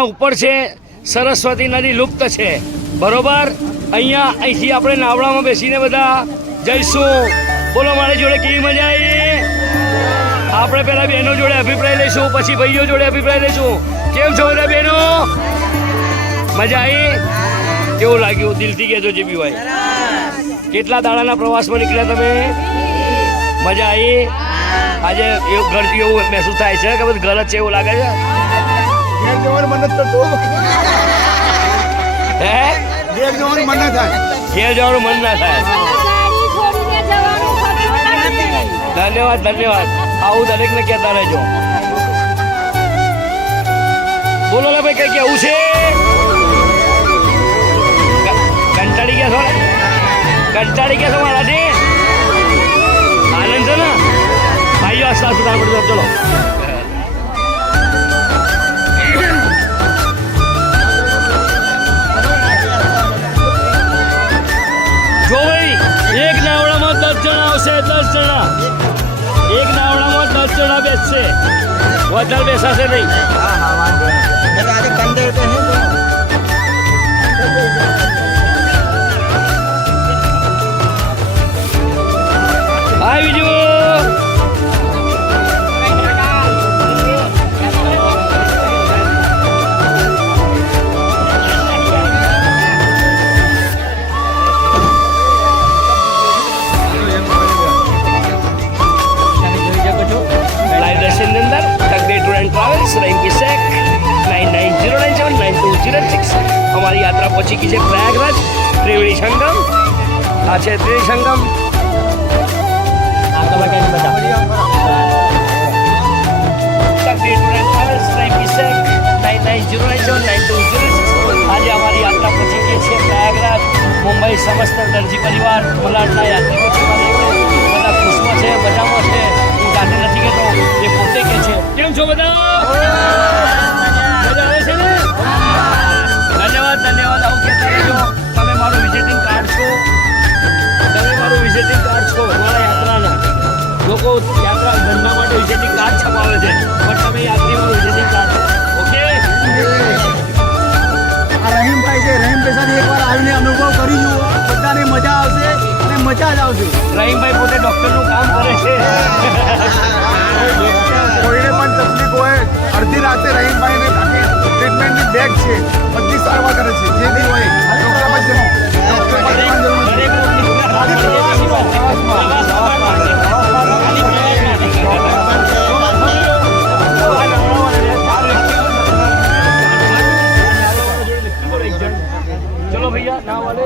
ત્યાં ઉપર છે સરસ્વતી નદી લુપ્ત છે, બરોબર. અહીંથી આપણે નાવડામાં બેસીને બધા જઈશું. બોલો, મારી જોડે કેવી મજા આવી? આપણે પેલા બહેનો જોડે અભિપ્રાય લઈશું, પછી ભાઈઓ જોડે અભિપ્રાય લઈશું. કેમ છો બધા બહેનો? મજા આવી? કેવું લાગ્યું? દિલથી કહેજો જે બી હોય. કેટલા દાડાના પ્રવાસમાં નીકળ્યા તમે? મજા આવી? આજે એવું ઘર એવું મહેસૂસ થાય છે કે બધું ઘર જ છે એવું લાગે છે? ઘેર જવાનું મન જ થતું. હે? ઘેર જવાનું મન ના થાય. ઘેર જવાનું મન ના થાય. ધન્યવાદ, ધન્યવાદ. આવું દરેકને કહેતા રહેજો. બોલો લે ભાઈ, કઈ કેવું છે? કંટાળી ગયા છો? કંટાળી ગયા છો મારાથી? આનંદ છે ને? ભાઈઓ આસ્તા સુધાર પડતો. ચલો જો ભાઈ, એક નાવડામાં 10 જણા આવશે. 10 જણા એક નાવડામાં 10 જણા બેસશે. વધારે બેસાશે નહીં. હાય બીજું ट्रैवल्स रहीम शेख 9909792006. हमारी यात्रा पहुंची की है प्रयागराज त्रिवेणी संगम. आ है त्रिवेणी संगम. आज हमारी यात्रा पहुंची की है प्रयागराज. मुंबई समस्त दर्जी परिवार मलाडना यात्रिको બધા ખુશમાં છે, મજામાં છે. હું જાતે નથી કહેતો, એ પોતે કે છે. કેમ છો બધા? મજા આવે છે ને? ધન્યવાદ, ધન્યવાદ. આવું કહેતા રહેજો. તમે મારું વિઝિટિંગ કાર્ડ છો. તમે મારું વિઝિટિંગ કાર્ડ છો મારા યાત્રાના. લોકો યાત્રા ધંધા માટે વિઝિટિંગ કાર્ડ છપાવે છે, પણ તમે યાત્રી મારું વિઝિટિંગ કાર્ડ છો. ઓકે? આ રહીમભાઈ છે. રહીમભાઈ સાથે એકવાર આવીને અનુભવ કરી જુઓ. બધાને મજા આવશે અને મજા જ આવશે. રહીમભાઈ પોતે ડૉક્ટરનું કામ કરે છે. કોઈને પણ તકલીફ હોય, અડધી રાતે રહીમભાઈને ટ્રીટમેન્ટની બેગ છે, બધી સારવાર કરે છે. જે બી હોય चलो भैया ना वाले